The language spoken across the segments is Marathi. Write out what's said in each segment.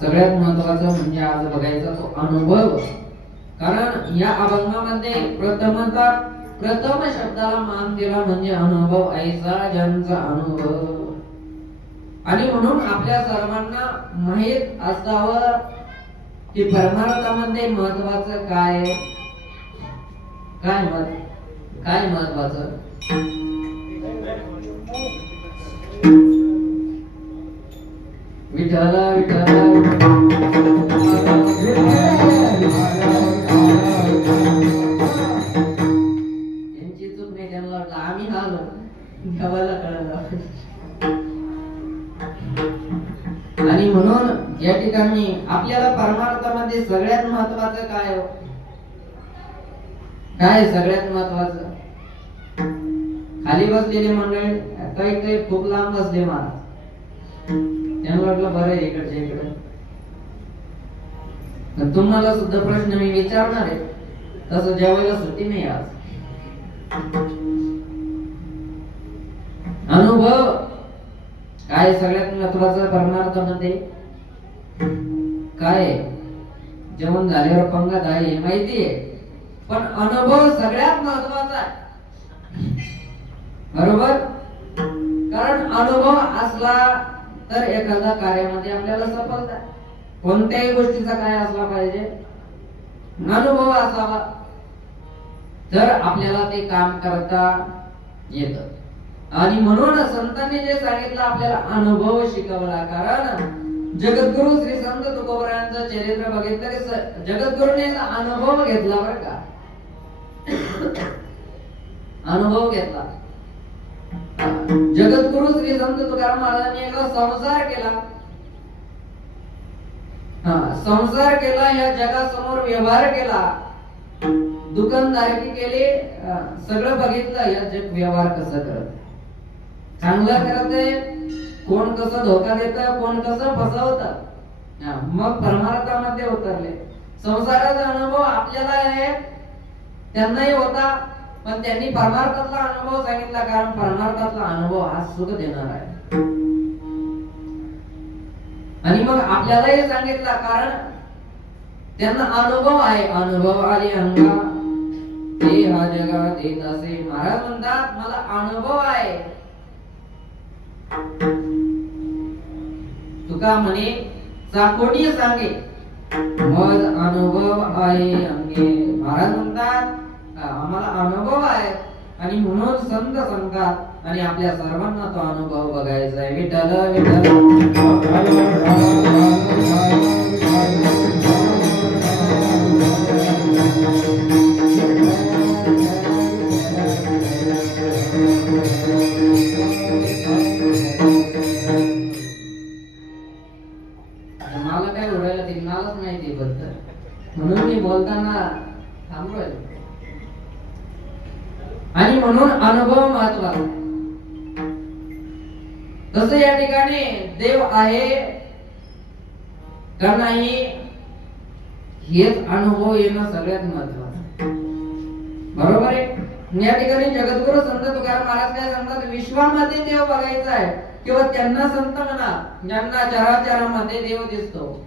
सगळ्यात महत्वाचं म्हणजे आज बघायचा तो अनुभव. कारण या अभंगामध्ये प्रथम शब्दाला मान दिला म्हणजे अनुभव, ऐसा ज्यांचा अनुभव. आणि म्हणून आपल्या सर्वांना माहित असावं की परमार्थामध्ये महत्वाचं काय काय महत्वाचं. विठ्ठल यांची चूक नाही, त्यांना वाटलं आम्ही आलो देवाला कळलं. आणि म्हणून या ठिकाणी आपल्याला परमार्थामध्ये सगळ्यात महत्वाचं काय सगळ्यात महत्वाचं. खाली बसलेले मंडळी काही खूप लांब बसले महाराज, त्यांना वाटलं बरं इकडच्या इकडे. तुम्हाला सुद्धा प्रश्न मी विचारणार आहे, तसं जेवायला सुट्टी नाही आज. अनुभव काय सगळ्यात महत्वाचं परमार्थामध्ये काय. जेवण झाल्यावर पंगत आहे माहितीये, पण अनुभव सगळ्यात महत्वाचा आहे, बरोबर. कारण अनुभव असला तर एखाद्या कार्यामध्ये आपल्याला सफलता. कोणत्याही गोष्टीचा काय असला पाहिजे, अनुभव असावा, तर आपल्याला ते काम करता येत. आणि म्हणून संतांनी जे सांगितलं आपल्याला अनुभव शिकवला. कारण जगद्गुरु श्री संत तुकोबरायांचं चरित्र बघितलं की जगद्गुरूने अनुभव घेतला बरं का, अनुभव घेतला. जगद्गुरु श्री संत तुकाराम महाराजांनी एकदा संसार केला, या जगासमोर व्यवहार केला, दुकानदारी केली, सगळं बघितलं. या जग व्यवहार कसं करत, चांगलं करते, कोण कसं धोका देत, कोण कसं फसवत. मग परमार्थामध्ये उतरले. संसाराचा अनुभव आपल्याला आहे, त्यांनाही होता, पण त्यांनी परमार्थातला अनुभव सांगितला. कारण परमार्थातला अनुभव हा सुख देणार आहे. आणि मग आपल्यालाही सांगितला, कारण त्यांना अनुभव आहे. अनुभव आली अंगा ते हा जगात येत असे. महाराज म्हणतात मला अनुभव आहे. तुका म्हणे चाकोटी सांगे मज अनुभव आहे अंगे. महाराज म्हणतात आम्हाला अनुभव आहे, आणि म्हणून संत सांगतात, आणि आपल्या सर्वांना तो अनुभव बघायचा आहे. विठ्ठल विठ्ठल मला काय ओढायला ते मलाच नाही ते बद्दल, म्हणून मी बोलताना थांबलोय. आणि म्हणून अनुभव महत्वाचा. तसं या ठिकाणी देव आहे का नाही हेच अनुभव येणं सगळ्यात महत्वाचं, बरोबर आहे. या ठिकाणी जगद्गुरु संत तुकाराम महाराज काय सांगतात, विश्वामध्ये देव बघायचा आहे, किंवा त्यांना संत म्हणा ज्यांना चराचरामध्ये देव दिसतो.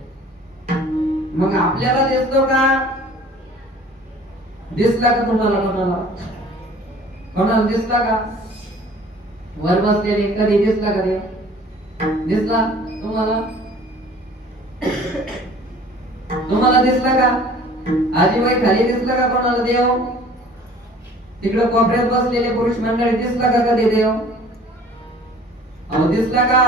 मग आपल्याला दिसतो का? दिसला का तुम्हाला? कोणाला दिसला का? वर बसलेले कधी दिसला का? दिसला तुम्हाला? तुम्हाला दिसला का? आजीबाई खाली दिसला का कोणाला देव? तिकडे कोपऱ्यात बसलेले पुरुष मंडळी दिसला का कधी देव? अहो दिसला का?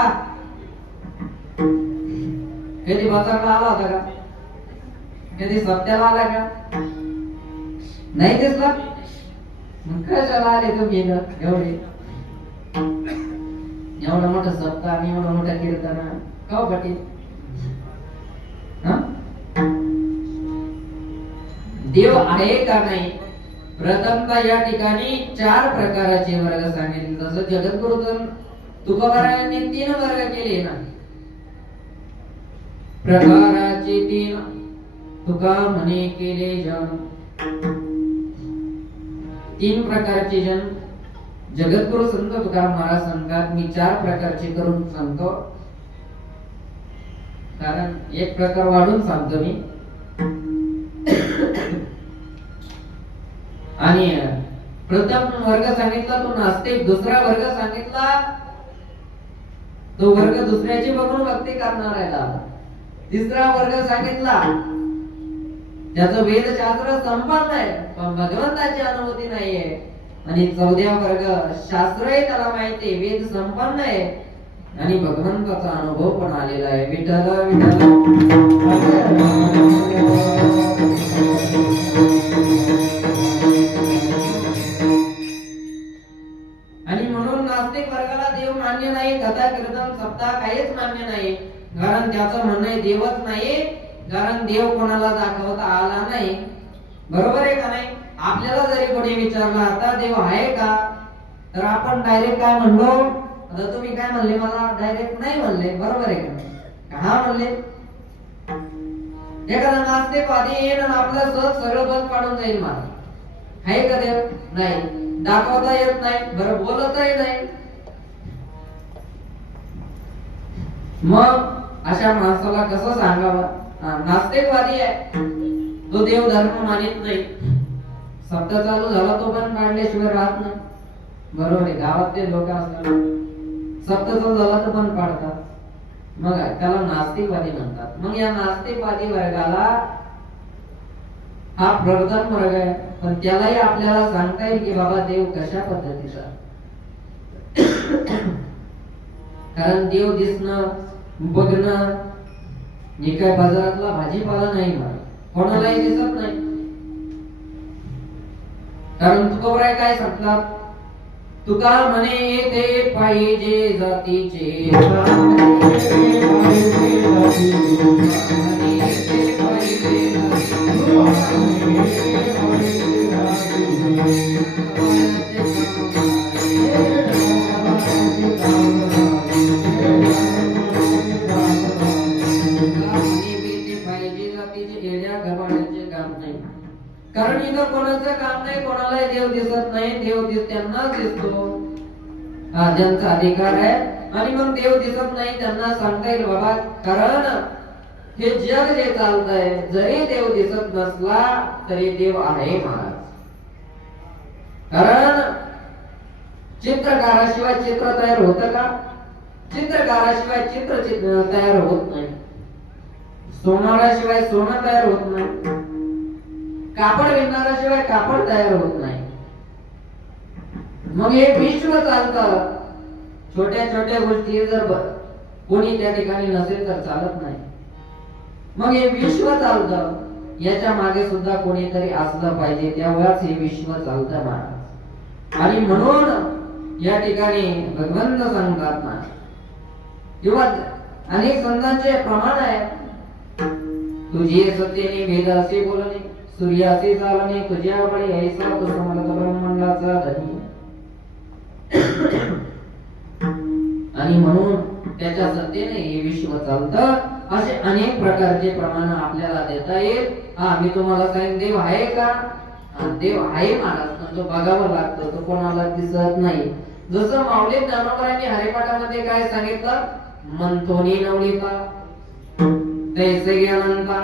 कधी बाजारला आला होता का? कधी सप्त्याला आला का? नाही दिसला? मग कशाला आले तुम्ही एवढे? एवढा मोठा सप्ताह आणि एवढा मोठा कीर्तन का पाटील? देव आहे का नाही? प्रथमतः या ठिकाणी 4 प्रकाराचे वर्ग सांगितले. जसं जगद्गुरु तुकोबारायांनी 3 वर्ग केले ना, प्रकाराचे 3. तुका म्हणे केले जन, 3 प्रकारचे जन जगद्गुरु संत तुकाराम महाराज सांगतात. मी 4 प्रकारचे करून सांगतो. कारण एक प्रकार वाढून सांगतो मी. आणि प्रथम वर्ग सांगितला तो नास्तिक, दुसरा वर्ग सांगितला तो वर्ग दुसऱ्याची बघून भक्ती करणाऱ्याला, तिसरा वर्ग सांगितला त्याचं वेदशास्त्र संपन्न आहे पण भगवंताची अनुभूती नाहीये, आणि चौथ्या वर्ग शास्त्रही त्याला माहिती वेद संपन्न आहे आणि भगवंताचा अनुभव पण आलेला आहे. विठ्ठल विठ्ठल. आणि म्हणून नास्तिक वर्गाला देव मान्य नाही, कथा कीर्तन सप्ताह काहीच मान्य नाही. कारण त्याचं म्हणणं आहे देवच नाही, कारण देव कोणाला दाखवता आला नाही. बरोबर आहे का नाही? आपल्याला जरी कोणी विचारलं आता देव आहे का, तर आपण डायरेक्ट काय म्हणलो? आता तुम्ही काय म्हणले मला? डायरेक्ट नाही म्हणले. बरोबर आहे का? हा म्हणले. एखादा नास्तिकवादी येईल आणि आपलं सहज सगळं बंद पाडून जाईल. मला आहे का देव? नाही. दाखवता येत नाही, बरं बोलतही नाही. मग अशा माणसाला कसं सांगावं? नास्तिकवादी आहे, तो देव धर्म मानित नाही, सप्ताह चालू झाला तो पण पाडल्याशिवाय राहत नाही. बरोबर आहे. गावात ते लोक असतात सप्ताह चालू झाला तर पण पाडतात, मग त्याला नास्तिकवादी म्हणतात. मग या नास्तिकवादी वर्गाला हा प्रथम वर्ग आहे, पण त्यालाही आपल्याला सांगता येईल की बाबा देव कशा पद्धतीचा. कारण देव दिसणं बघणं हे काय बाजारातला भाजीपाला नाही, मला कोणालाही दिसत नाही. कारण तुकोबराय काय सांगतात? तुका म्हणे ते पाहिजे जातीचे कारण इथं कोणाचं काम नाही, कोणालाही देव दिसत नाही. देव त्यांनाच दिसतो ज्यांचा अधिकार आहे. आणि मग देव दिसत नाही त्यांना सांगता येईल बाबा, कारण हे जग जे चालतंय जरी देव दिसत नसला तरी देव आहे महाराज. कारण चित्रकाराशिवाय चित्र तयार होतं का? चित्रकाराशिवाय चित्र तयार होत नाही. सोनाराशिवाय सोनं तयार होत नाही. कापड विणणाऱ्याशिवाय कापड तयार होत नाही. मग हे विश्व चालतं. छोट्या छोट्या गोष्टी जर कोणी त्या ठिकाणी नसेल तर चालत नाही. मग हे विश्व चालतं, याच्या मागे सुद्धा कोणीतरी असलं पाहिजे, तेव्हाच हे विश्व चालतं महाराज. आणि म्हणून या ठिकाणी भगवंत सांगतात ना, किंवा अनेक संतांचे प्रमाण आहे, तुझी सत्यने वेद असे बोलणे, सूर्याचे चालणे, तुझ्या बळी ऐसा तो समर्थ ब्रह्मांडाचा धनी. आणि म्हणून त्याच्या सत्तेने हे विश्व चालतं. असे अनेक प्रकारचे प्रमाण आपल्याला देता येईल. मी तुम्हाला सांगेन देव आहे का? देव आहे महाराज, पण तो बघावा लागतो, तो कोणाला दिसत नाही. जसं माऊली ज्ञानोबरांनी हरिपाठामध्ये काय सांगितलं? मंथोनी नवनीता तैसे अनंता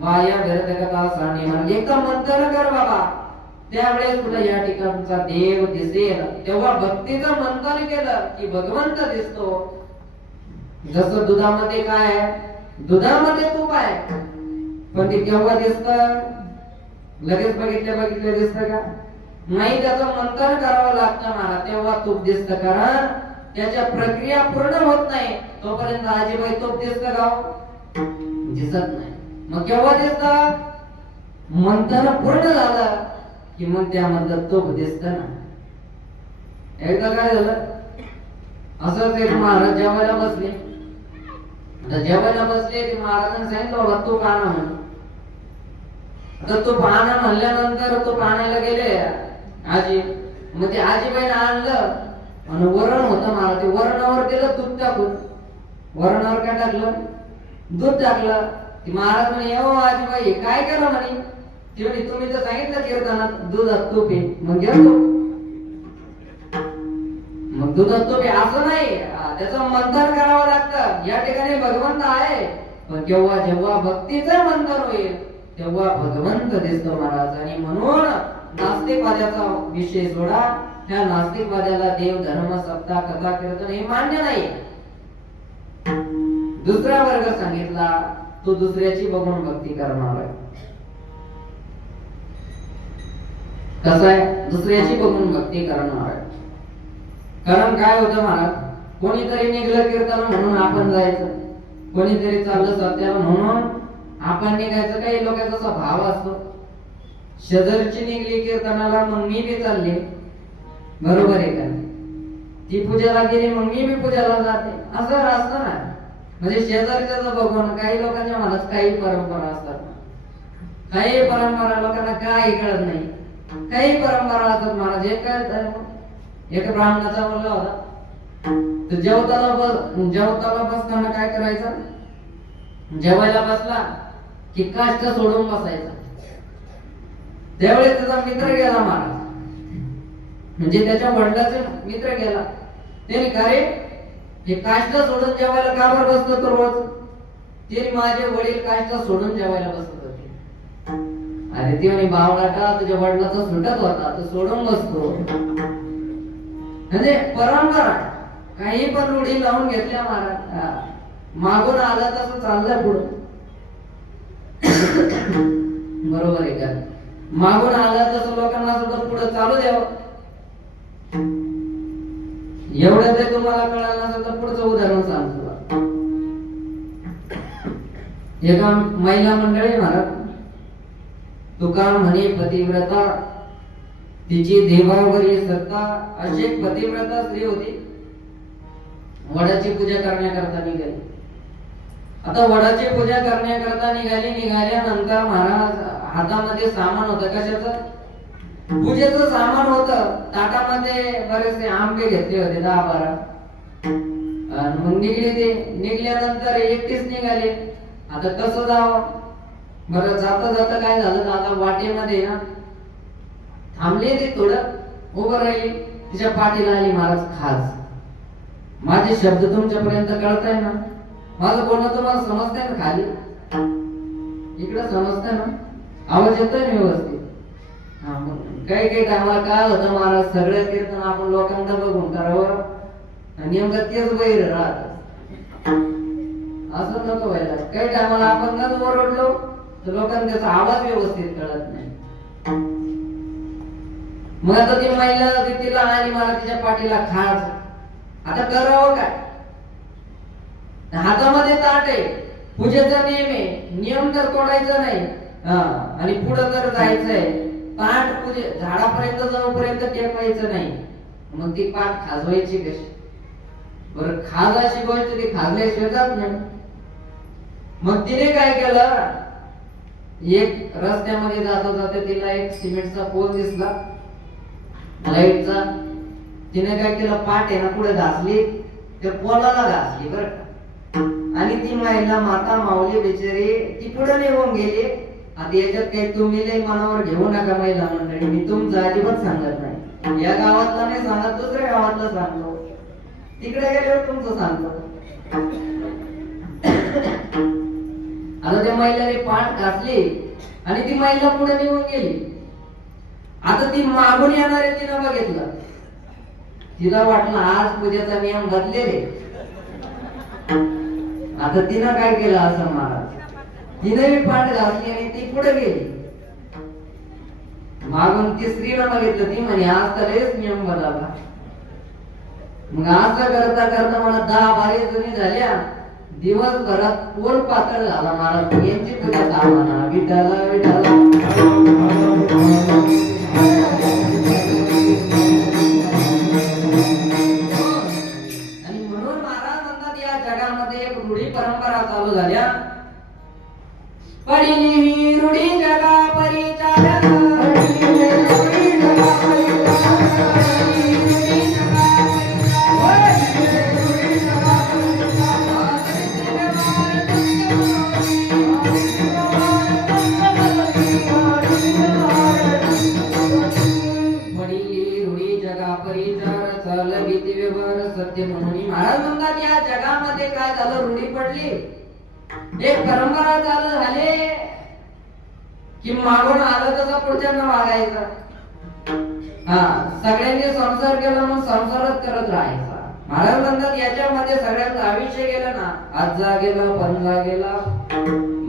वाया व्यर्थकता साने. म्हणजे एकदा मंथन कर बाबा, त्यावेळेस तुला या ठिकाणचा देव दिसेल. तेव्हा भक्तीचं मंथन केलं की भगवंत दिसतो. जसं दुधामध्ये काय आहे? दुधामध्ये तूप आहे, पण ते केव्हा दिसत? लगेच बघितल्या दिसत का? नाही, त्याचं मंथन करावं लागतं मला, तेव्हा तूप दिसत. कारण त्याच्या प्रक्रिया पूर्ण होत नाही तोपर्यंत आजीबाई तूप दिसत का? दिसत नाही. मग केव्हा दिसत? मंथन पूर्ण झालं कि मग त्यामधलं तूप दिसत ना. एकदा काय झालं, असंच एक महाराज जेवायला बसले. जेवायला बसले की महाराजांनी सांगितलं बाबा तूप आणा म्हणून. तर तूप आणा म्हणल्यानंतर तूप आणायला गेले आजी. मग ते आजीबाईने आणलं आणि वरण होतं महाराज, ते वरणावर दिलं दूध टाकून. वरणावर काय टाकलं? दूध टाकलं. ती महाराज म्हणे ओ आजीबाई काय केलं म्हणे? ती म्हणे तुम्ही तर सांगितलं कीर्तनात दुधात तूप आहे, मग घ्या तूप. मग दुधात तूप आहे असं नाही, त्याचं मंथन करावं लागतं. या ठिकाणी भगवंत आहे पण जेव्हा जेव्हा भक्तीचं मंथन होईल तेव्हा भगवंत दिसतो महाराज. आणि म्हणून नास्तिकवाद्याचा विषय सोडा, त्या नास्तिकवाद्याला देव धर्म सत्ता कथा कीर्तन हे मान्य नाही. दुसरा वर्ग सांगितला तो दुसऱ्याची बघून भक्ती करणार आहे. कसं आहे, दुसऱ्याची बघून भक्ती करणार आहे. कारण काय होतं महाराज, कोणीतरी निघलं कीर्तन म्हणून आपण जायचं, कोणीतरी चाललं सत्याला म्हणून आपण निघायचं. काही लोकांचा असा भाव असतो, शेजारची निघली कीर्तनाला मग मी बी चालले, बरोबर आहे का? ती पूजेला गेली मग मी बी पूजेला जाते, असं असतं ना. म्हणजे शेजारच्याच बघून काही लोकांच्या मनात काही परंपरा असतात, काही परंपरा लोकांना काही कळत नाही, काही परंपरा असतात महाराज. एक ब्राह्मणाचा मुलगा होता, तर जेवताला बसताना काय करायचं, जेवायला बसला की काष्ट सोडून बसायचा. त्यावेळेस त्याचा मित्र गेला महाराज, म्हणजे त्याच्या वडिलाचा मित्र गेला. त्याने का रे हे काष्ट सोडून जेवायला का बरं बसतो तो रोज? त्याने माझे वडील काष्ट सोडून जेवायला बसत होते. अरे ती म्हणे बावळाटा, तुझ्या वडिलाचा सुटत होता तो सोडून बसतो. म्हणजे परंपरा काही पण रूढी लावून घेतल्या महाराज. मागून आला तसं चाललंय पुढं, बरोबर आहे का? मागून आला तसं लोकांना सुद्धा पुढे चालू द्यावं. एवढं ते तुम्हाला कळालं नसेल तर पुढचं उदाहरण सांगतो. एका महिला मंडळी महाराज, तुका म्हणे पतिव्रता तिची देवावरील सत्ता, अशी एक पतिव्रता स्त्री होती. वडाची पूजा करण्याकरता निघाली. आता वडाची पूजा करण्याकरता निघाल्यानंतर महाराज हातामध्ये सामान होतं. कशाचं? पूजेचं सामान होतं. ताटामध्ये बरेचसे आंबे घेतले होते, 10-12. मग निघल्यानंतर एकटीच निघाले. आता कसं जावं बरं? जाता जाता काय झालं, आता वाटेमध्ये ना थांबले, ते थोडं उभं राहिली. तिच्या पाठीला आली महाराज खास. माझे शब्द तुमच्यापर्यंत कळताय ना? माझं बोलणं तुम्हाला समजतंय ना? खाली इकडे समजतंय ना? आवाज येतोय ना व्यवस्थित? काही टायमाला काय होतं महाराज, सगळं कीर्तन आपण लोकांना बघून करावं, नेमकं तेच बैर राहत. असं नको व्हायला. काही टायमाला आपण जर ओरडलो तर लोकांना त्याचा आवाज व्यवस्थित कळत नाही. मग आता ती महिला तिला आणि मला तिच्या पाठीला खास. आता करावं काय? हातामध्ये ताट आहे, पूजेचा नियम आहे, नियम तर तोडायचा नाही. आणि पुढे जर जायचंय, पाठ पूजे झाडापर्यंत जाऊपर्यंत टेकवायचं नाही. मग ती पाठ खाजवायची कशी बरं? खाज अशी गोष्ट ती खाजल्याशिवाय जात नाही. मग तिने काय केलं, एक रस्त्यामध्ये जाता जाता तिला एक सिमेंटचा पोल दिसला लाईटचा. तिने काय केलं, पाठ आहे ना पुढे घासली, त्या पोलाला घासली बरं. आणि ती महिला माता माऊली बिचारी ती पुढे निघून गेली. आता याच्यात काही तुम्ही लय मनावर घेऊ नका महिला मंडळी, मी तुमचं अजिबात सांगत नाही. या गावातला नाही सांगत, दुसऱ्या गावातला सांगतो. तिकडे गेल्यावर तुमचं सांगतो. आता त्या महिलाने पाठ घातली आणि ती महिला पुढे निघून गेली. आता ती मागून येणारे तिनं बघितलं. तिला वाटलं आज पूजेचा नियम बदलेले. आता तिनं काय केलं असं महाराज, तिने मी पाठ घातली आणि ती पुढे गेली. मागून ती स्त्रीला बघितलं, ती म्हणे आज तर लयच नियम बदलला. मग असं करता करता मला 10-12 जणी झाल्या. दिवसभरात पोल पातळ झाला महाराज. यांची पूजा म्हणा विठाला विठाला. आणि म्हणून महाराज म्हणतात या जगामध्ये एक रूढी परंपरा चालू झाल्या. पडिली ही रूढी जगा परिचार, सत्य म्हणून महाराज म्हणतात या जगामध्ये काय झालं, रूढी पडली. एक परंपरा चालू झाली की मागून आलं तसं पुढच्यांना वागायचं. हा, सगळ्यांनी संसार केला मग संसारच करत राहायचा. महाराज म्हणतात याच्यामध्ये सगळ्यांचं आयुष्य गेलं ना. आजा गेला, पंजा गेला,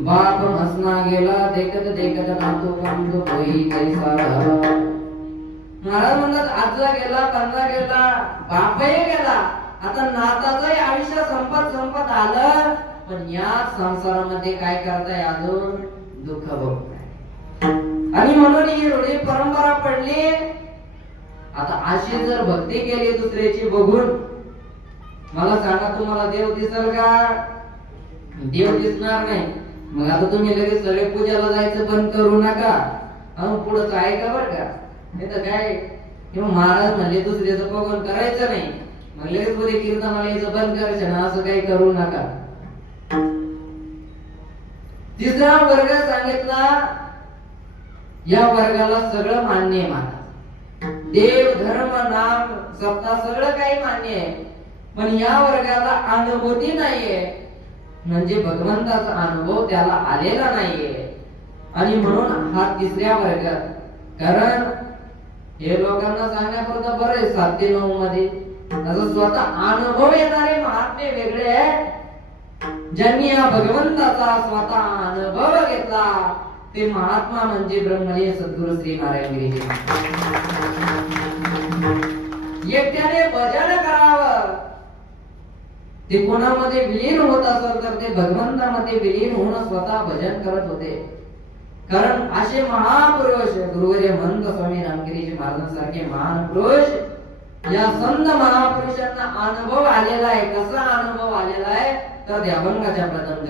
बाप हसना गेला, देखत देखत नातू कंदू कोई कैसा रहा. महाराज म्हणतात आजा गेला, पंजा गेला, बापही गेला, आता नाताचंही आयुष्य संपत संपत आलं. पण या संसारामध्ये काय करताय, अजून दुःख भोगताय. आणि म्हणून ही रूढी परंपरा पडली. आता अशी जर भक्ती केली दुसऱ्याची बघून, मला सांगा तुम्हाला देव दिसेल का? देव दिसणार नाही. मग आता तुम्ही लगेच सगळे पूजाला जायचं बंद करू नका. पुढचं ऐका बर का. नाही तर काय, किंवा महाराज म्हणले दुसऱ्याचं बघून करायचं नाही, मग लगेच पुढे कीर्तनाला यायचं बंद करायचं ना, असं काही करू नका. तिसरा वर्ग सांगितला, या वर्गाला सगळं मान्य आहे. मला देव धर्म नाम सत्ता सगळं काही मान्य आहे, पण या वर्गाला अनुभूती नाहीये, म्हणजे भगवंताचा अनुभव त्याला आलेला नाहीये. आणि म्हणून हा तिसऱ्या वर्गात. कारण हे लोकांना सांगण्यापुरतं बरं आहे 7 ते 9 मध्ये, असं स्वतः अनुभव येणारे महात्मे वेगळे आहे. ज्यांनी या भगवंताचा स्वतः अनुभव घेतला ते महात्मा म्हणजे ब्रह्मलीन सद्गुरु श्री नारायण गिरीजी. एकट्याने भजन करावं, ते कोणामध्ये विलीन होत असेल तर ते भगवंतामध्ये विलीन होऊन स्वतः भजन करत होते. कारण असे महापुरुष गुरुवर्य महंत स्वामी रामगिरीजी महाराजांसारखे महान पुरुष, या संत महापुरुषांना अनुभव आलेला आहे. कसा अनुभव आलेला आहे तर त्या अभंगाच्या प्रथम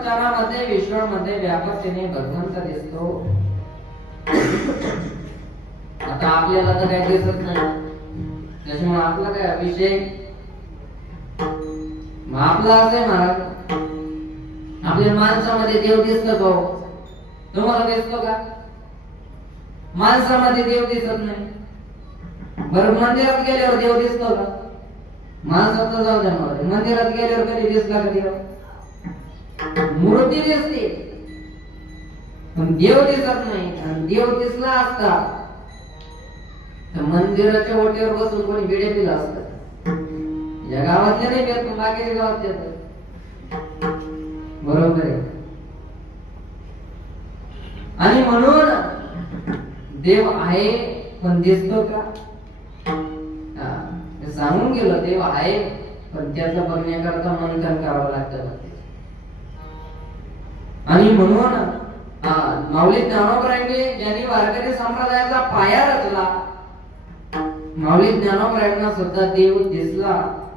चरणामध्ये विश्वामध्ये व्यापकतेने भगवंत दिसतो. आता आपल्याला तर काही दिसत नाही, त्याच्यामुळे आपला काय विषय. आपला असे महाराज, आपल्या माणसामध्ये देव दिसतो का? तुम्हाला दिसतो का? माणसामध्ये देव दिसत नाही. बरं मंदिरात गेल्यावर देव दिसतो का? माणसात तर जाऊ द्या, मंदिरात गेल्यावर कधी दिसला का देव? मूर्ती दिसते पण देव दिसत नाही. आणि देव दिसला असता तर मंदिराच्या ओट्यावर बसून कोणी विडे पिला असत. या गावातले नाही पेत पण बाकीच्या गावात पेत. बरोबर आहे. आणि म्हणून देव आहे पण दिसतो का? सांगून गेलो देव आहे पण त्याचा बघण्याकरता मंथन करावं लागतं. आणि म्हणून माऊली ज्ञानोबरायांनी ज्यांनी वारकरी संप्रदायाचा पाया रचला, माऊली ज्ञानोबरायांना सुद्धा देव दिसला.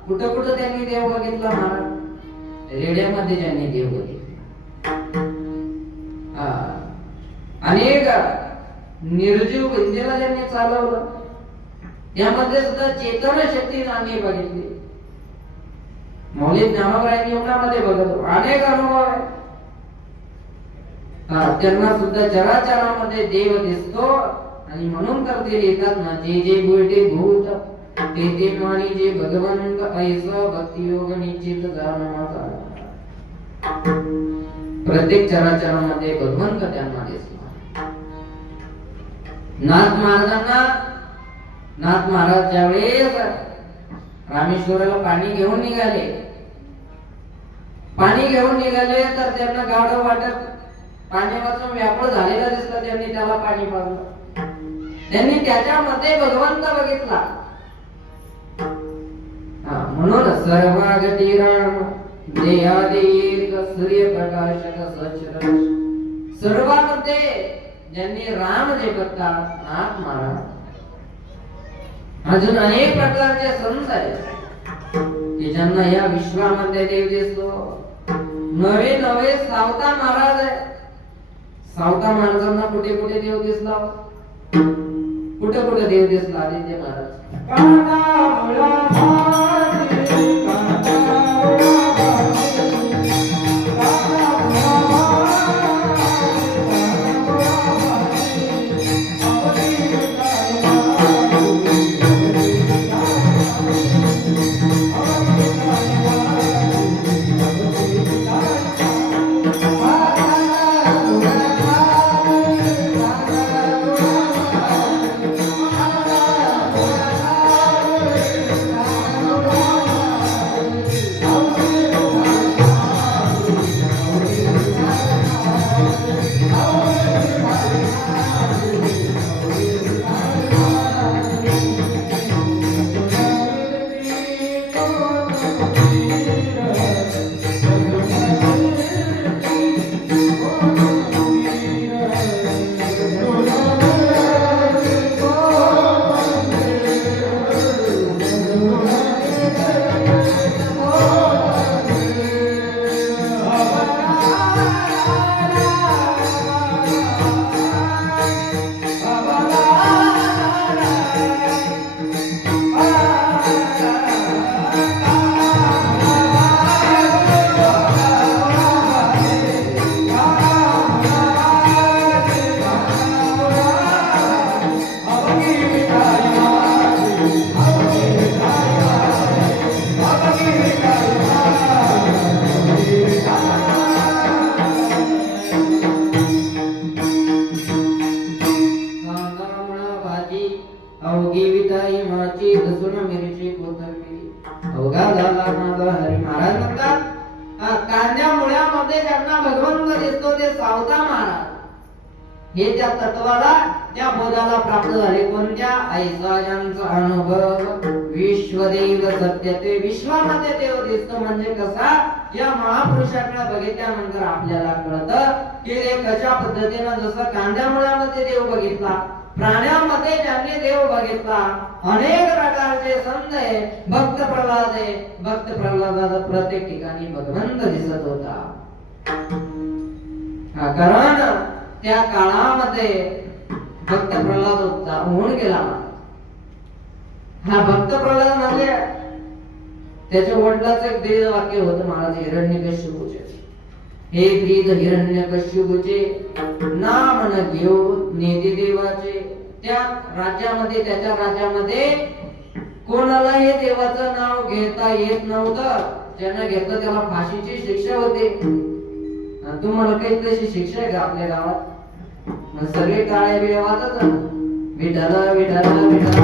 कुठं कुठं त्यांनी देव बघितला महाराज? रेड्यामध्ये ज्यांनी देव बघितला. अनेक निर्जीव विद्येला ज्यांनी चालवलं त्यामध्ये सुद्धा चेतन शक्ती ज्यांनी बघितली. माऊली ज्ञानोबरायांनी उन्हामध्ये बघतो अनेक अनुभव आहे. त्यांना सुद्धा चराचरामध्ये देव दिसतो. आणि म्हणून तर ते लिहितात ना, जे जे बोलते भूत ते ते मानी जे भगवंत ऐसा भक्ती योग निश्चित जाणं माझा. प्रत्येक चराचरामध्ये भगवंत त्यांना दिसला. नाथ महाराज ज्यावेळेस रामेश्वराला पाणी घेऊन निघाले तर त्यांना गाढव वाटत पाण्यापासून व्याकुळ झालेला दिसला. त्यांनी त्याला पाणी पाजलं. त्यांनी त्याच्यामध्ये भगवंत बघितला. म्हणून सर्वागती राम देहादेक सूर्यप्रकाशक सचर. सर्वांमध्ये ज्यांनी राम जे बघतात नाथ महाराज. अजून अनेक प्रकारचे संत आहेत की ज्यांना या विश्वामध्ये देव दिसतो. नवे नवे सावता महाराज आहे. सावता माणसांना कुठे कुठे देव दिसला? कुठे कुठे देव दिसला? आदित्य महाराज हे त्या तत्वाला त्या बोधाला प्राप्त झाले. कोणत्या? ऐसा ज्यांचा अनुभव विश्वदेव सत्य. ते विश्वामध्ये देव दिसतो म्हणजे कसा? या महापुरुषाकडे बघितल्यानंतर आपल्याला कळतं की ते कशा पद्धतीने, जसं कांद्या मुळ्यामध्ये देव बघितला, प्राण्यामध्ये ज्यांनी देव बघितला. अनेक प्रकारचे संत आहे. भक्त प्रल्हाद आहे. भक्त प्रल्हादाचा प्रत्येक ठिकाणी भगवंत दिसत होता. कारण त्या काळामध्ये भक्त प्रल्हाद होता होऊन गेला. हा भक्त प्रल्हाद म्हणजे त्याच्या वडिलाचं एक ब्रीद वाक्य होतं महाराज हिरण्यकश्यपूचे. हे ब्रीद हिरण्यकश्यपूचे नाम न घेऊ नेते देवाचे. त्या राज्यामध्ये, त्याच्या राज्यामध्ये कोणालाही देवाचं नाव घेता येत नव्हतं. ज्यानं घेतलं त्याला फाशीची शिक्षा होते. तुम्हाला काही तशी शिक्षा आहे का आपल्या गावात? मग सगळे टाळ्या बिळ्या वाजत विठ्ठल विठ्ठल विठ्ठल.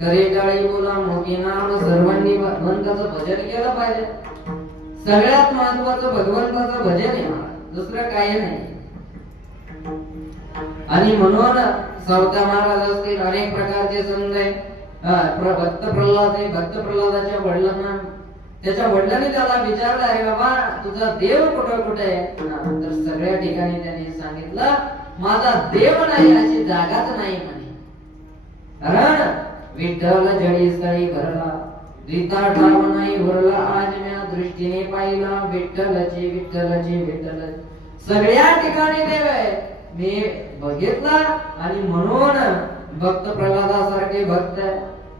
करे टाळी बोला मोठी नाम सर्वांनी भगवंताचं भजन केलं पाहिजे. सगळ्यात महत्वाचं भगवंताचं भजन आहे महाराज, दुसरं काही नाही. आणि म्हणून सावता महाराज असतील, अनेक प्रकारचे संत आहे. भक्त प्रल्हाद आहे, भक्त प्रल्हादाच्या वडिलांना, त्याच्या वडिलांनी त्याला विचारलं, अरे बाबा तुझा देव कुठं कुठे आहे? तर सगळ्या ठिकाणी त्यांनी सांगितलं, माझा देव नाही अशी जागाच नाही म्हणे. कारण विठ्ठल जडी स्थळी भरला, रीता ठाव नाही भरला, आज म्या दृष्टीने पाहिला, विठ्ठलची विठ्ठलची विठ्ठल सगळ्या ठिकाणी देव आहे मी बघितला. आणि म्हणून भक्त प्रल्हादासारखे भक्त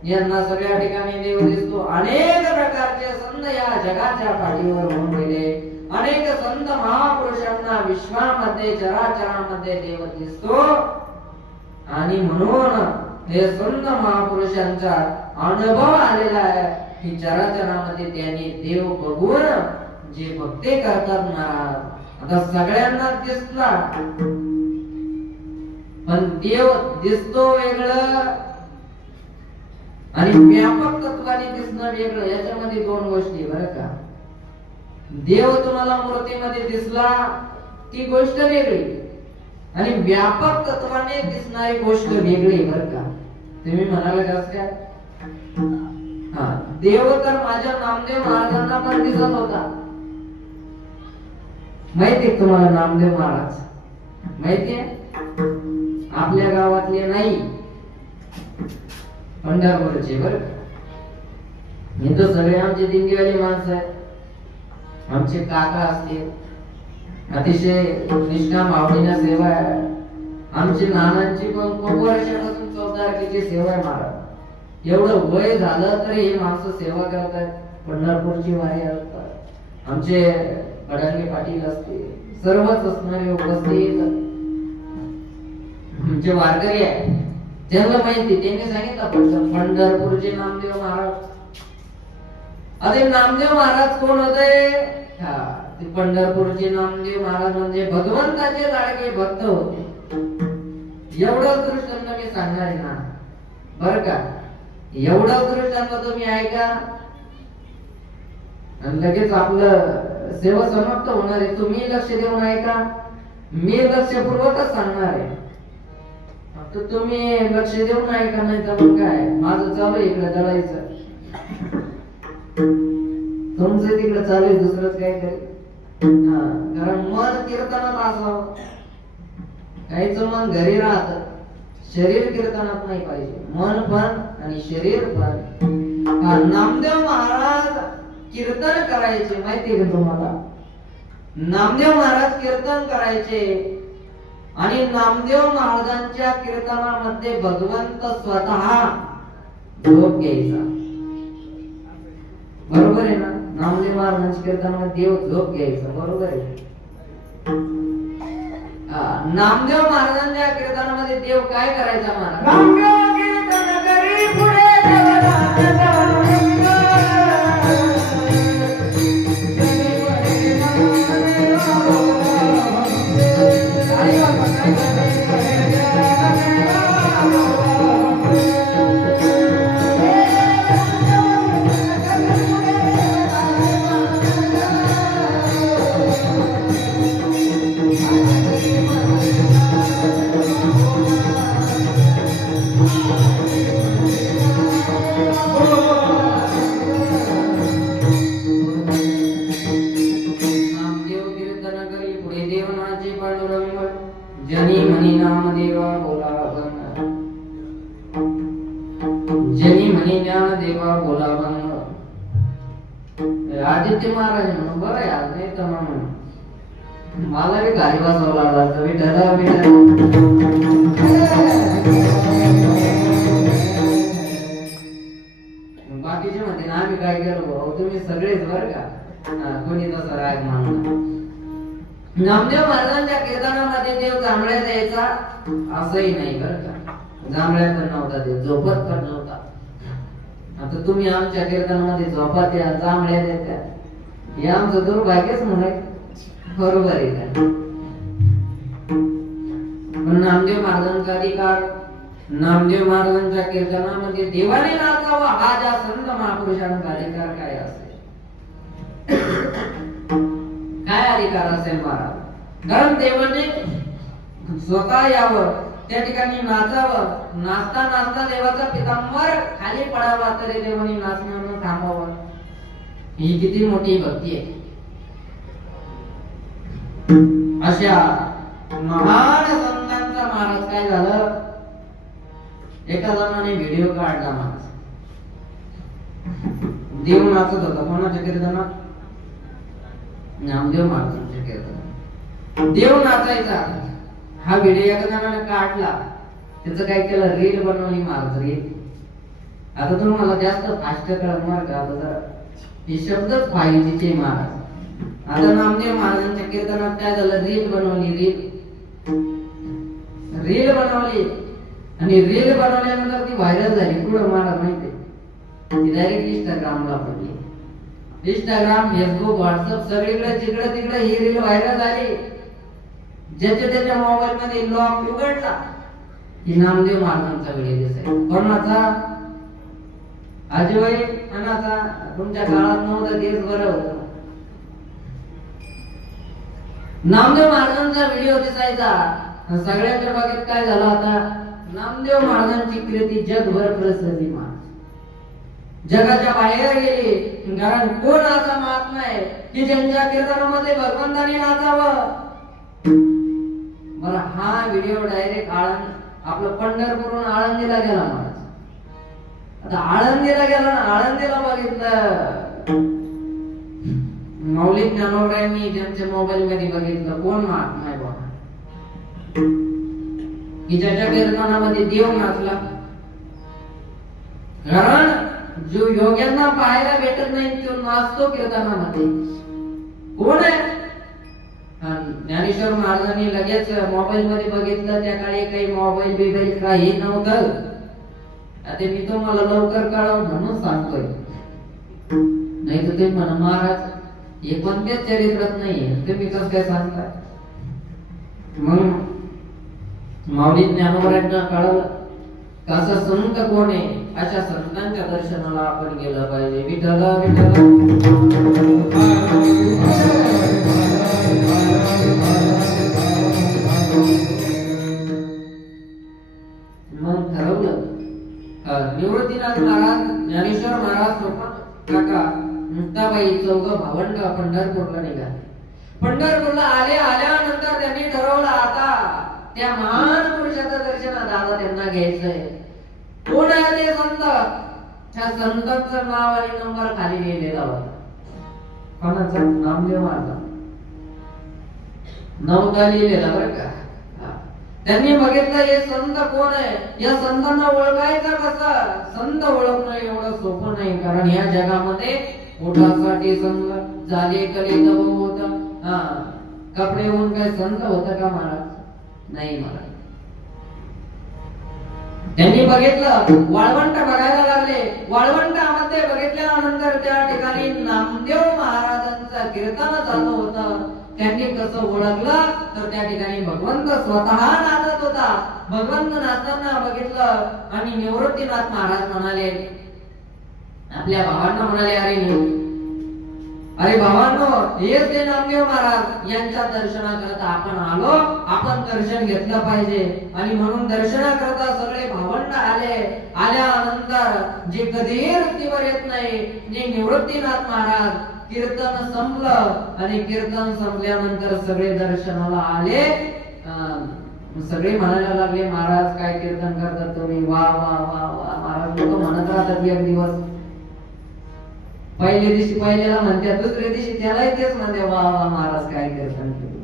यांना सगळ्या ठिकाणी देव दिसतो. अनेक प्रकारचे संत या जगाच्या पाठीवर होऊन गेले, अनेक संत महापुरुषांना विश्वामध्ये चराचरामध्ये देव दिसतो. आणि म्हणून हे संत महापुरुषांचा अनुभव आलेला आहे की चराचरामध्ये त्यांनी देव बघून जे भक्ती करतात ना, आता सगळ्यांना दिसला पण देव दिसतो वेगळं आणि व्यापक तत्वाने दिसणं वेगळं. याच्यामध्ये दोन गोष्टी बरं का. देव तुम्हाला मूर्तीमध्ये दिसला ती गोष्ट वेगळी आणि व्यापक तत्वाने दिसणारी गोष्ट वेगळी बरं का. तुम्ही म्हणाला जास्त काय, हा देव तर माझ्या नामदेव महाराजांना पण दिसत होता. माहितीये तुम्हाला नामदेव महाराज? माहितीये? आपल्या गावातले नाही, पंढरपूरचे बरं. हे तर सगळे आमचे दिंडीवाले माणसं आहेत. आमचे काका असतील, अतिशय निष्काम आवडीने सेवा आहे. आमची नानांची पण खूप वर्षापासून 14 तारखेची सेवा आहे महाराज. एवढं वय झालं तरी हे माणसं सेवा करतात, पंढरपूरची वारी असतात. आमचे कडांगे पाटील असतील, सर्वच असणारे उपस्थित आमचे वारकरी आहे. त्यांना माहिती, त्यांनी सांगितलं पंढरपूरचे नामदेव महाराज. अरे नामदेव महाराज कोण होते? ते पंढरपूरचे नामदेव महाराज म्हणजे भगवंताचे लाडके भक्त होते. एवढं दृष्टांत मी सांगणार आहे ना बर का. एवढं दृष्टांत तुम्ही ऐका आणि लगेच आपलं सेवा समाप्त होणार आहे. तुम्ही लक्ष देऊन ऐका, मी लक्षपूर्वकच सांगणार आहे. तर तुम्ही लक्ष देऊन ऐका, नाही तर मग काय माझं चालू आहे इकडे जळायचं, तुमचं तिकडे चालू आहे दुसरंच काय तरी. कारण मन कीर्तनात असावं, काहीच मन घरी राहत, शरीर कीर्तनात नाही पाहिजे. मन पण आणि शरीर पण. नामदेव महाराज कीर्तन करायचे, माहिती का तुम्हाला? नामदेव महाराज कीर्तन करायचे आणि नामदेव महाराजांच्या कीर्तनामध्ये भगवंत स्वतः झोप घ्यायचा. बरोबर आहे ना? नामदेव महाराजांच्या कीर्तनामध्ये देव झोप घ्यायचा, बरोबर आहे. नामदेव महाराजांच्या कीर्तनामध्ये देव काय करायचा महाराज? नामदेव कीर्तन करी पुढे जनी म्हणी नामदेवा बोला बंद, जनी म्हणी ज्ञानदेवा बोला बंद. आदित्य महाराज म्हणून बरं आहे आज, नाही तर म्हणून मला बी घरी बसवला लागला विठ्ठला विठ्ठला. बाकीचे म्हणते ना आम्ही काय केलं भाऊ, तुम्ही सगळेच बरं का, कोणी तसा राग मानला. नामदेव महाराजांच्या कीर्तनामध्ये देव जांभळ्यात यायचा असंही नाही बरं का. जांभळ्यात तर नव्हता देव, झोपत पण नव्हता. आता तुम्ही आमच्या कीर्तनामध्ये झोपात या, जांभळ्यात येत्या, हे आमचं दुर्भाग्यच म्हणाय. बरोबर आहे का? पण नामदेव महाराजांचा अधिकार नामदेव महाराजांच्या कीर्तनामध्ये देवाने नाचावा हा ज्या संत महापुरुषांचा अधिकार काय असेल, काय अधिकार असेल महाराज? कारण देवाने स्वतः यावं, त्या ठिकाणी नाचावं, नाचता नाचता देवाचा पितांबर खाली पडावा तरी देवाने नाचणं थांबावं. ही किती मोठी भक्ती आहे. अशा महान संतांचा महाराज काय झालं, एका जणाने व्हिडिओ काढला. महाराज देव नाचत होता. कोणाच्या कीर्तनात? नामदेव महाराजांच्या कीर्तनात देव नाचायचा. हा व्हिडिओ एका जणाने काढला, त्याचं काय केलं, रील बनवली महाराज. रील आता तुम्हाला जास्त फास्ट कळणार का? जरा हे शब्दच पाहिजेचे महाराज. आता नामदेव महाराजांच्या कीर्तनात काय झालं, रील बनवली. रील बनवली आणि रील बनवल्यानंतर ती व्हायरल झाली. कुठं महाराज माहिती? ती डायरेक्ट इंस्टाग्रामला पडली. इंस्टाग्राम, फेसबुक, व्हॉट्सअप सगळीकडे जिकडे तिकडे ही रील व्हायरल झाली. ज्याच्या त्याच्या मोबाईल मध्ये लॉक उघडला की नामदेव महाराजांचा व्हिडिओ दिसायचा. कोणाचा? आजीबाई कोणाचा? तुमच्या काळात नव्हता, दिवस बरं होतं. नामदेव महाराजांचा व्हिडिओ दिसायचा. सगळ्यांच्या बाबतीत काय झालं, आता नामदेव महाराजांची कीर्ती जगभर प्रसिद्धी. जगाच्या बाहेर गेली. कारण कोण असा महात्मा आहे की ज्यांच्या कीर्तनामध्ये भगवंताने नाचावं? मला हा व्हिडिओ डायरेक्ट आपलं पंढरपूरहून आळंदीला गेला महाराज. आता आळंदीला गेला ना, आळंदीला बघितलं मौलिक ज्ञानोबरायांनी ज्यांच्या मोबाईल मध्ये बघितलं कोण महात्मा आहे बाबा की ज्याच्या कीर्तनामध्ये देव नाचला. कारण जो योग्यांना पाहायला भेटत नाही तो नाचतो कीर्तनामध्ये. कोण आहे? ज्ञानेश्वर महाराजांनी लगेच मोबाईल मध्ये बघितलं. त्या काळी काही मोबाईल बिबाईल काही नव्हतं. आता मी तुम्हाला लवकर कळव म्हणून सांगतोय, नाही तर ते म्हणा महाराज हे कोणत्याच चरित्रात नाहीये, तुम्ही कसं काय सांगताय? मग माऊली ज्ञानोबरांना कळलं कसा संत कोण आहे. अशा संतांच्या दर्शनाला आपण गेलं पाहिजे. विठ्ठल विठ्ठल मग ठरवलं निवृत्तीनाथ महाराज, ज्ञानेश्वर महाराज, काका मुक्ताबाई चौघ भावंड पंढरपूरला निघाले. पंढरपूरला आल्यानंतर त्यांनी ठरवलं आता त्या महान पुरुषाचं दर्शन दादा त्यांना घ्यायचंय. कोण आहे ते संत? त्या संतांचं नाव आणि नंबर खाली लिहिलेला होता. कोणाचं? नामदेव महाराज. नव्हता लिहिलेला बरं का. त्यांनी बघितलं हे संत कोण आहे. या संतांना ओळखायचं कसं? संत ओळखणं एवढं सोपं नाही. कारण या जगामध्ये पोटासाठी संत झाले कले तव होत. कपडे होऊन काय संत होत का महाराज? नाही महाराज. त्यांनी बघितलं वाळवंट बघायला लागले. वाळवंटामध्ये बघितल्यानंतर त्या ठिकाणी नामदेव महाराजांचं कीर्तन चालू होतं. त्यांनी कसं ओळखलं तर त्या ठिकाणी भगवंत स्वतः नाचत होता. भगवंत नाचताना बघितलं आणि निवृत्तीनाथ महाराज म्हणाले आपल्या भावांना म्हणाले अरे भावांनो हेच ते नामदेव महाराज यांच्या दर्शनाकरता आपण आलो. आपण दर्शन घेतलं पाहिजे. आणि म्हणून दर्शनाकरता सगळे भावंड आले. आल्यानंतर जे कधीही वृत्तीवर येत नाही जे निवृत्तीनाथ महाराज कीर्तन संपलं आणि कीर्तन संपल्यानंतर सगळे दर्शनाला आले. सगळे म्हणायला लागले महाराज काय कीर्तन करतात तुम्ही, वा वा वा वा. महाराज लोक म्हणत राहतात एक दिवस. पहिल्या दिवशी पहिल्याला म्हणतात, दुसऱ्या दिवशी त्यालाही तेच म्हणते वा वा महाराज काय कीर्तन केलं.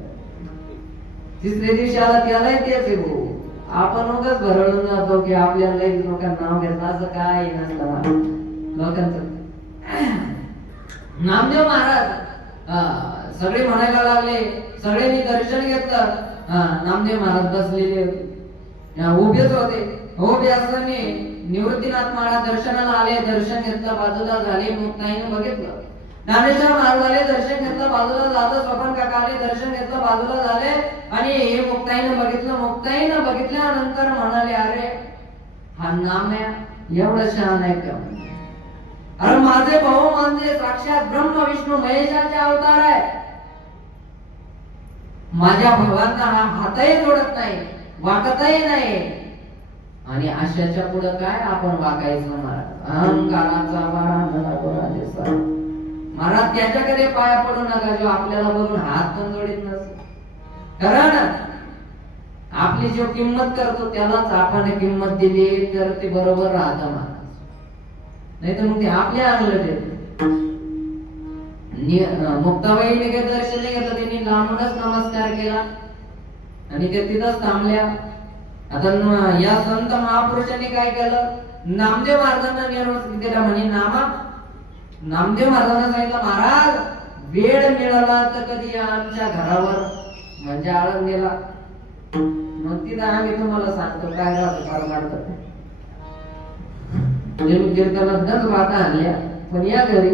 तिसऱ्या दिवशी आला त्यालाही तेच आहे भाऊ. आपण उगाच भरळून जातो की आपल्याला लोकांना नाव घेतलं असं काय नसतं लोकांचं. नामदेव महाराज सगळे म्हणायला लागले. सगळ्यांनी दर्शन घेतलं. नामदेव महाराज बसलेले होते, उभेच होते. उभे असताना निवृत्तीनाथ महाराज दर्शनाला आले. दर्शन घेतलं, बाजूला झाले. मुक्ताईनं बघितलं. ज्ञानेश्वर महाराज आले, दर्शन घेतलं, बाजूला झालं. स्वपन काका आले, दर्शन घेतलं, बाजूला झाले. आणि हे मुक्ताईनं बघितलं. मुक्ताईनं बघितल्यानंतर म्हणाले अरे हा नाम्या एवढं शहाण आहे का? अरे माझे भाऊ म्हणजे साक्षात ब्रह्म विष्णू महेशाचे अवतार आहे. माझ्या भावांना हा हातही जोडत नाही, वाकतही नाही. आणि अशाच्या पुढे काय आपण वागायचं? महाराज अहंकाराचा वारा महाराज त्याच्याकडे पाया पडू नका जो आपल्याला बघून हात पण जोडीत नसेल. कारण आपली जो किंमत करतो त्यालाच आपण किंमत दिली तर ते बरोबर राहतं महाराज. नाही तर मग ते आपल्या अंगलट येते. मुक्ताबाईने काही दर्शन नाही घेतलं, त्यांनी लांबूनच नमस्कार केला आणि ते तिथंच थांबल्या. आता या संत महापुरुषांनी काय केलं? नामदेव महाराजांना निर्वस्ती दिला म्हणे नामा. नामदेव महाराजांना सांगितलं महाराज वेळ मिळाला तर कधी आमच्या घरावर म्हणजे आळंदीला. मग तिथं आम्ही तुम्हाला सांगतो काय राहतो फार काढतो. कीर्तनात वाता आणल्या पण या घरी.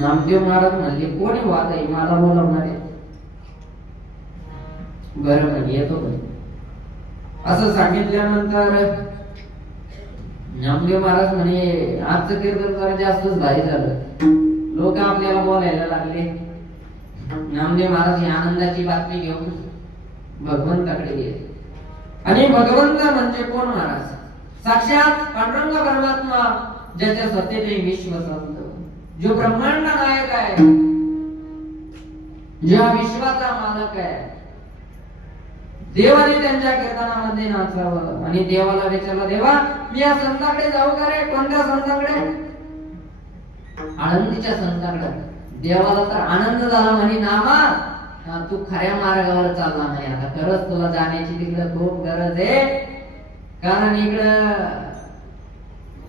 नामदेव महाराज म्हणले कोणी वाद आहे मला बोलवणार आहे? बरं म्हणजे येतो असं सांगितल्यानंतर नामदेव महाराज म्हणे आजचं कीर्तन जरा जास्तच भारी झालं, लोक आपल्याला बोलायला लागले. नामदेव महाराज ही आनंदाची बातमी घेऊन भगवंताकडे गेले. आणि भगवंत म्हणजे कोण महाराज? साक्षात पांडुरंग परमात्मा, ज्याच्या सत्तेने विश्व चालतं, जो ब्रह्मांड नायक आहे, ज्या विश्वाचा मालक आहे. देवाने त्यांच्या कीर्तनामध्ये नाचावं आणि देवाला विचारलं देवा मी या संताकडे जाऊ का रे? कोणत्या संताकडे? आळंदीच्या संताकडे. देवाला तर आनंद झाला म्हणे नामा तू खऱ्या मार्गावर चालला नाही. आता खरंच तुला जाण्याची तिकडे खूप गरज आहे. कारण इकडं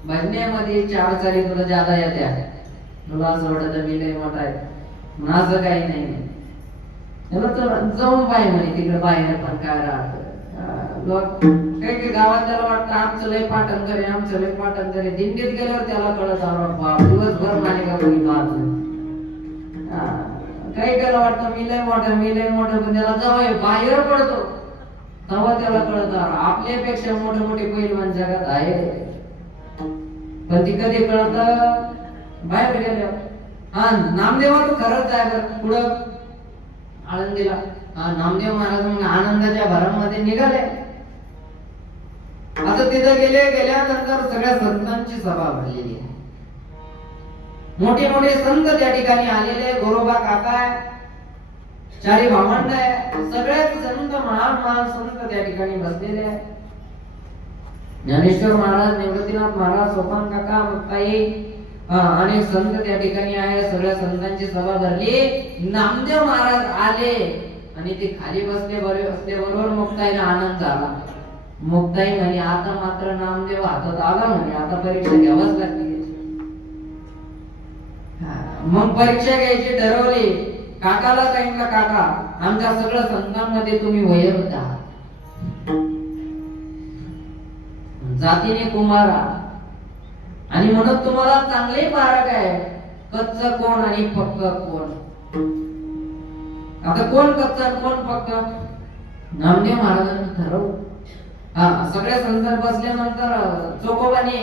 भजनेमध्ये चार चाली तुला ज्यादा येत्या. तुला असं वाटत मी लय मोठा आहे, पण असं काही नाही. जाऊन पाय म्हणे तिकडे बाहेर पण काय राहत. काही काही गावात त्याला वाटतं आमचं लय पाठण करे, आमचं लय पाठण करे. दिंडीत गेल्यावर त्याला कळत दिवसभर मालिका बघितलं. काही त्याला वाटतं मी लय मोठं पण त्याला जेव्हा बाहेर पडतो तेव्हा त्याला कळत आपल्यापेक्षा मोठे मोठे पैलवान जगात आहे. पण ती कधी कळत? बाहेर गेल्यावर. हा नामदेवा तू खरंच आहे बरं पुढं आळंदीला. नामदेव महाराज मग आनंदाच्या भरामध्ये निघाले. आता तिथं गेल्यानंतर सगळ्या संतांची सभा भरलेली आहे. मोठे मोठे संत त्या ठिकाणी आलेले. गोरोबा काका आहे, चारी भावंड आहे, सगळेच संत महान संत त्या ठिकाणी बसलेले आहे. ज्ञानेश्वर महाराज, निवृत्तीनाथ महाराज, सोपान काका, मुक्ताई अनेक संत त्या ठिकाणी आहे. सगळ्या संतांची सभा भरली. नामदेव महाराज आले आणि ते खाली बसल्याबरोबर मुक्ताईला आनंद झाला. मुक्ताई म्हणे आता मात्र नामदेव हातात आला म्हणे, आता परीक्षा घ्यावाच लागते. मग परीक्षा घ्यायची ठरवली. काकाला सांगितलं काका आमच्या सगळ्या संतांमध्ये तुम्ही वयोवृद्ध आहात, जातीने कुमारा आणि म्हणून तुम्हाला चांगले पारख आहे कच्च कोण आणि पक्क कोण. आता कोण कच्चा कोण पक्क? नामदेव महाराजांनी ठरवलं. सगळ्या संत बसल्यानंतर चोकोबाने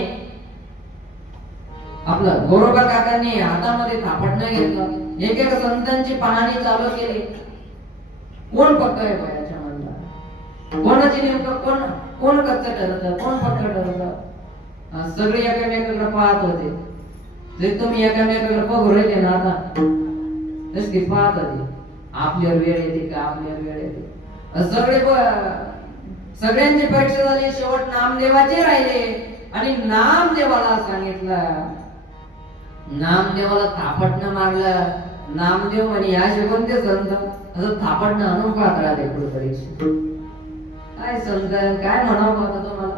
आपलं गोरोबा काकांनी हातामध्ये थापटणं घेतलं. एक एक संतांची पाहणी चालू केली. कोण पक्क आहे वयाच्या मनाला? कोणाची नेमकं कोण कच्चं ठरतं, कोण पक्क ठरतं? सगळे एकामेकाकडे पाहत होते. जे तुम्ही एकामेकाकडे बघू राहिले ना आता तशी पाहत होते. आपल्यावर वेळ येते का, आपल्यावर वेळ येते. सगळ्यांची परीक्षा झाली. शेवट नामदेवाचे राहिले आणि नामदेवाला सांगितलं. नामदेवाला थापटणं मारलं. नामदेव म्हणे या कोणते संत असं थापटणं आणून पाहत राहते पुढे परीक्षा. काय संत काय म्हणावं आता तुम्हाला?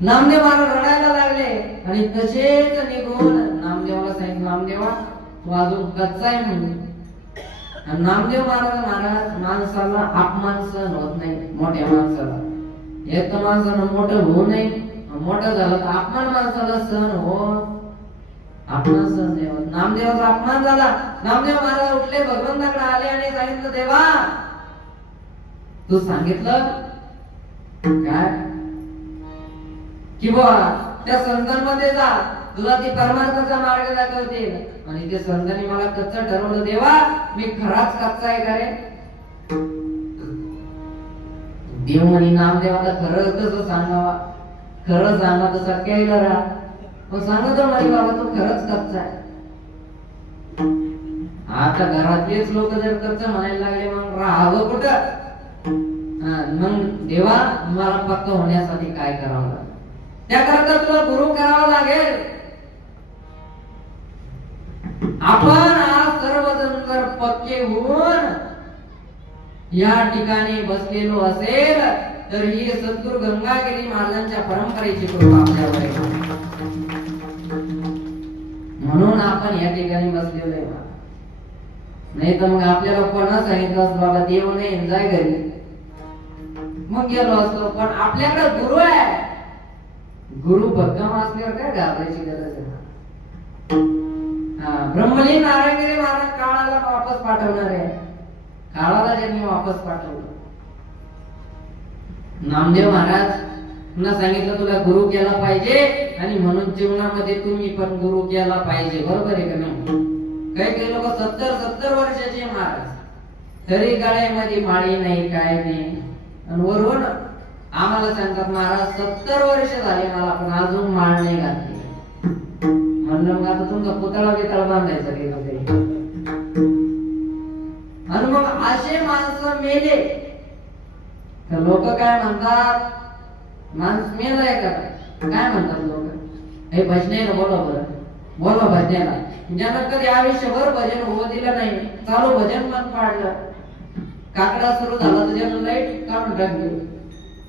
नामदेव महाराज रडायला लागले आणि तसेच निघून नामदेवाला सांगितलं नामदेवा तू अजून कच्चा आहे म्हणून. नामदेव महाराज माणसाला अपमान सहन होत नाही. मोठ्या माणसाला एक तर माणसानं मोठं होऊ नये, मोठं झालं तर अपमान माणसाला सहन हो, अपमान सहन नाही होत. नामदेवाचा अपमान झाला. नामदेव महाराज उठले, भगवंताकडे आले आणि सांगितलं देवा तू सांगितलं काय की बुवा त्या संतांमध्ये जा, तुला ती परमार्थाचा मार्ग दाखवतील. आणि ते संतांनी मला कच्चं ठरवलं, देवा मी खराच कच्चा आहे का रे? देव म्हणे नामदेवाला खरं कसं सांगावा, खरं सांगा तर सख्याईला राहा. पण सांगतो म्हणे बाबा तू खरंच कच्चा आहे. आता घरातलेच लोक जर कच्चं म्हणायला लागले मग राहावं कुठं? मग देवा मला पक्क होण्यासाठी काय करावं लागेल? त्याकरता तुला गुरु करावा लागेल. आपण आज सर्वजण जर पक्के होऊन या ठिकाणी बसलेलो असेल तर ही सद्गुरु गंगागिरी महाराजांच्या परंपरेची कृपा आपल्यावर आहे. म्हणून आपण या ठिकाणी बसलेलो आहे. नाही तर मग आपल्याला कोणा सांगितलं असतं बाबा देव नाही जाय घरी, मग गेलो असतो. पण आपल्याकडे गुरु आहे. गुरु भक्कम असल्यावर काय घाबरायची गरज आहे? ब्रह्मलीन नारायणगिरी महाराज काळाला वापस पाठवणार आहे. काळाला ज्यांनी वापस पाठवलं, नामदेव महाराज पुन्हा सांगितलं तुला गुरु केला पाहिजे आणि म्हणून जीवनामध्ये तुम्ही पण गुरु केला पाहिजे. बरोबर आहे का नाही? काही लोक 70 वर्षाचे महाराज तरी गळ्यामध्ये माळी नाही, काय नाही. आणि वरून आम्हाला सांगतात महाराज 70 वर्ष झाले मला पण अजून माळ नाही घातली. म्हणलं मग आता तुमचा पुतळा बितळा बांधायचा काही. आणि मग असे माणसं मेले तर लोक काय म्हणतात? माणूस मेलाय का? काय म्हणतात लोक? हे भजनेला बोला, बरं बोला भजनेला. ज्यानं कधी आयुष्यभर भजन होऊ दिलं नाही, चालू भजन पण पाडलं, काकडा सुरू झाला तर ज्यानं लाईट काढून टाकली.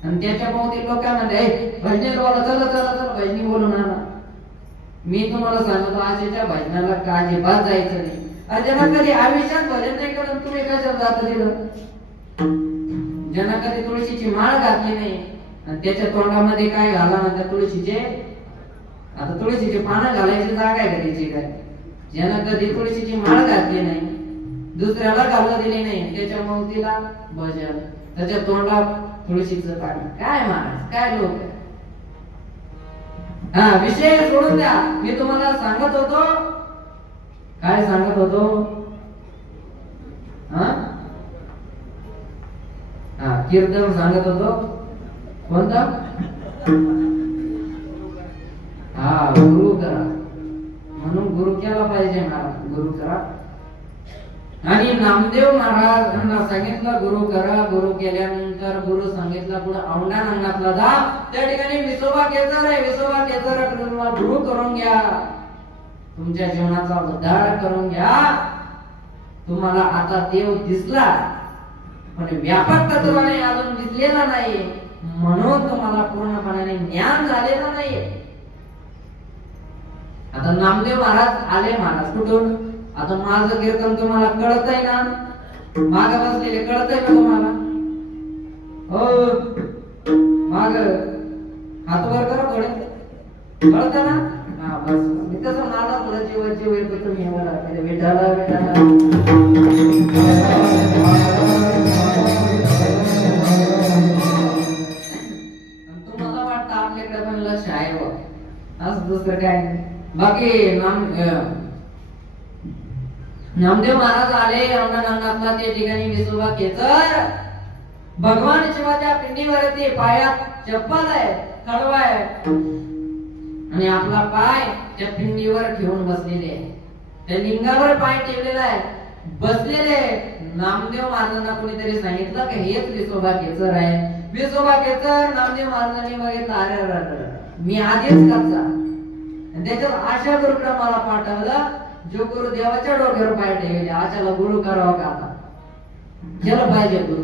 आणि त्याच्या भोवती लोक काय म्हणते भजनेला बोला, चला चला चला भजनी बोलून आणा. मी तुम्हाला सांगतो आशेच्या भजनाला का अजिबात जायचं नाही. अरे ज्यांना कधी आयुष्यात भजन नाही करत तुम्ही कशाला जात दिलं? ज्यांना कधी तुळशीची माळ घातली नाही आणि त्याच्या तोंडामध्ये काय घाला ना त्या तुळशीचे, आता तुळशीचे पानं घालायची जागा आहे का त्याची? काय ज्यांना कधी तुळशीची माळ घातली नाही, दुसऱ्याला घालू दिली नाही, त्याच्या मौतीला भजन, त्याच्या तोंडात तुळशीचं पाणी. काय महाराज, काय लोक? विषय सोडून द्या. मी तुम्हाला सांगत होतो, काय सांगत होतो? कीर्तन सांगत होतो. कोणता? गुरु करा. म्हणून गुरु केला पाहिजे महाराज, गुरु करा. आणि नामदेव महाराजांना सांगितलं गुरु करा. गुरु केल्यानंतर गुरु सांगितलं पुढे औंढा नागनाथला जा, त्या ठिकाणी विसोबा केसर आहे. विसोबा केसर तुम्हाला गुरु करून घ्या, तुमच्या जीवनाचा उद्धार करून घ्या. तुम्हाला आता देव दिसला पण व्यापक तत्वाने अजून दिसलेला नाही, म्हणून तुम्हाला पूर्णपणे ज्ञान झालेलं नाही. आता नामदेव महाराज आले. महाराज कुठून? आता माझं कीर्तन तुम्हाला कळत आहे ना? माग बसलेले कळत आहे का तुम्हाला? हो, माग हात वर करा थोडे, कळत ना? बस मी कसं माझा थोडं जीव येतो तुम्ही विठाला विठाला. तुम्हाला वाटतं आपल्याकडे पण लक्ष आहे असं, दुसरं काय नाही. बाकी नामदेव महाराज आले औंढा नागनाथला. त्या ठिकाणी विसोबा केसर भगवान शिवाच्या पिंडीवरती पायात चप्पल आहे, कडवा आहे आणि आपला पाय त्या पिंडीवर ठेवून बसलेले आहे. त्या लिंगावर पाय ठेवलेला आहे, बसलेले. नामदेव महाराजांना कोणीतरी सांगितलं की हेच विसोबा केसर आहे. विसोबा केसर नामदेव महाराजांनी बघितलं, अरे मी आधीच कच्चा. त्याच्यात आशा गुरुकडे मला पाठवलं, जो गुरु देवाच्या डोक्यावर पाय ठेवले, आशाला गुरु करावा का? आता केलं पाहिजे गुरु.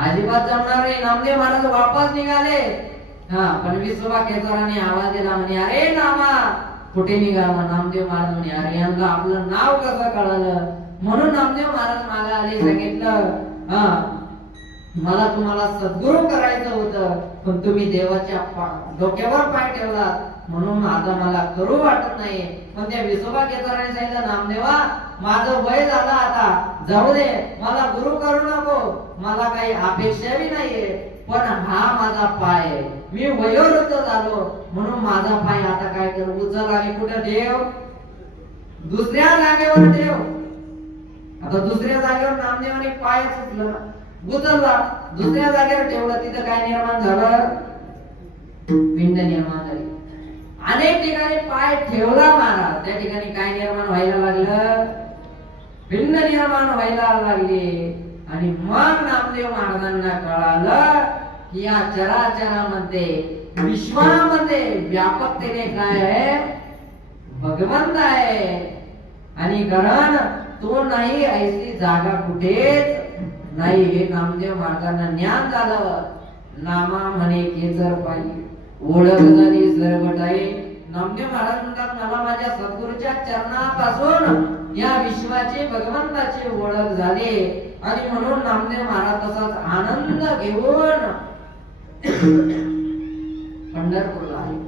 अजिबात जमणार नाही. नामदेव महाराज वापस निघाले. पण विसोबा केसराने आवाज दिला, म्हणे अरे नामा कुठे निघाला? नामदेव महाराज म्हणे अरे यांना आपलं नाव कसं कळालं? म्हणून नामदेव महाराज मागे आले. सांगितलं मला तुम्हाला सद्गुरु करायचं होतं, पण तुम्ही देवाच्या डोक्यावर पाय ठेवलात, म्हणून आता मला करू वाटत नाही. पण त्या विसोबा केसराने सांगितलं नामदेवा माझं वय झालं आता, जाऊ दे, मला गुरु करू नको, मला काही अपेक्षा बी नाहीये, पण हा माझा पाय आहे, मी वयोवृद्ध झालो म्हणून माझा पाय आता काय करू, उचल आणि कुठं ठेव, दुसऱ्या जागेवर ठेव. आता दुसऱ्या जागेवर नामदेवाने पाय उचलला, उचलला, दुसऱ्या जागेवर ठेवलं, तिथं काय निर्माण झालं, पिंड निर्माण झाली. अनेक ठिकाणी पाय ठेवला महाराज, त्या ठिकाणी काय निर्माण व्हायला लागलं, पिंड निर्माण व्हायला लागले. आणि मग नामदेव महाराजांना कळालं की या चराचरामध्ये, विश्वामध्ये व्यापकतेने काय आहे, भगवंत आहे. आणि कारण तो नाही ऐसी जागा कुठेच नाही, हे नामदेव महाराजांना ज्ञान झालं. नामा म्हणे केसर पायी, ओळख झाली सरबटाई. नामदेव महाराज म्हणतात, मला माझ्या सद्गुरूच्या चरणापासून या विश्वाचे, भगवंताची ओळख झाली. आणि म्हणून नामदेव महाराज तसाच आनंद घेऊन पंढरपूरला आले.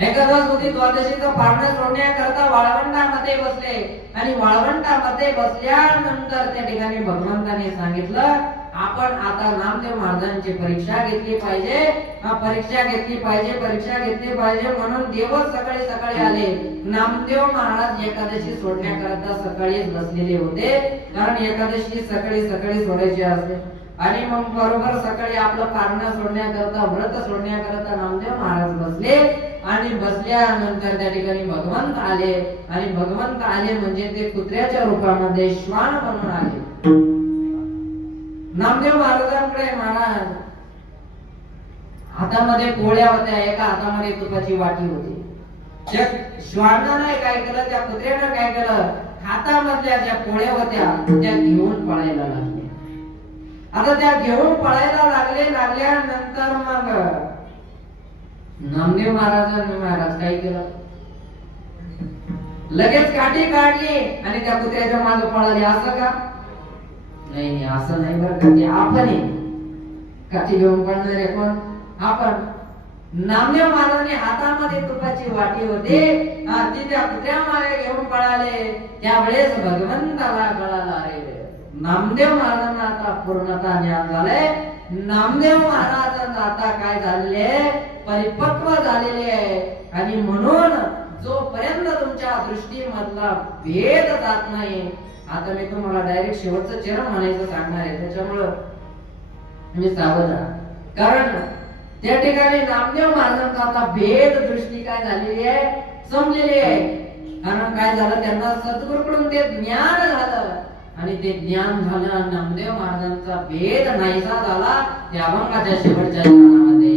एकादश होती, द्वादशीचा पारणं सोडण्याकरता वाळवंटामध्ये बसले. आणि वाळवंटामध्ये बसल्यानंतर त्या ठिकाणी भगवंताने सांगितलं, आपण आता नामदेव महाराजांची परीक्षा घेतली पाहिजे, परीक्षा घेतली पाहिजे, परीक्षा घेतली पाहिजे. म्हणून देवच सकाळी सकाळी आले. नामदेव महाराज एकादशी सोडण्याकरता सकाळीच बसलेले होते, कारण एकादशी सकाळी सकाळी सोडायची असते. आणि मग बरोबर सकाळी आपलं पारणं सोडण्याकरता, व्रत सोडण्याकरता नामदेव महाराज बसले. आणि बसल्यानंतर त्या ठिकाणी भगवंत आले. आणि भगवंत आले म्हणजे ते कुत्र्याच्या रूपामध्ये श्वान म्हणून आले. नामदेव महाराजांकडे महाराज हातामध्ये पोळ्या होत्या, एका हातामध्ये तुपाची वाटी होती. त्या श्वानाने काय केलं, त्या कुत्र्याने काय केलं, हातामधल्या ज्या पोळ्या होत्या त्या घेऊन पळायला लागले. आता त्या घेऊन पळायला लागल्यानंतर मग नामदेव महाराज काय केलं, लगेच काठी काढली आणि त्या कुत्र्याच्या मागे पळाले. असं का? नाही, असं नाही बरं का, ते आपण काठी घेऊन पळणारे कोण, आपण. नामदेव महाराजांनी हातामध्ये तुपाची वाटी होती, ती त्या कुत्र्या मागे घेऊन पळाले. त्यावेळेस भगवंताला कळालं, अरे नामदेव महाराजांना आता पूर्णता ज्ञान झालंय. नामदेव महाराज आता काय झालेले, परिपक्व झालेले आहे. आणि म्हणून जोपर्यंत तुमच्या दृष्टीमधला भेद जात नाही, आता मी तुम्हाला डायरेक्ट शेवटचं चरण म्हणायचं सांगणार आहे, त्याच्यामुळं मी सावध राहा. कारण त्या ठिकाणी नामदेव महाराजांचा आता भेद दृष्टी काय झालेली आहे, समजलेली आहे. कारण काय झालं, त्यांना सद्गुरूकडून ते ज्ञान झालं. आणि ते ज्ञान झालं, नामदेव महाराजांचा भेद नाहीसा झाला त्या अभंगाच्या शेवटच्या चरणामध्ये.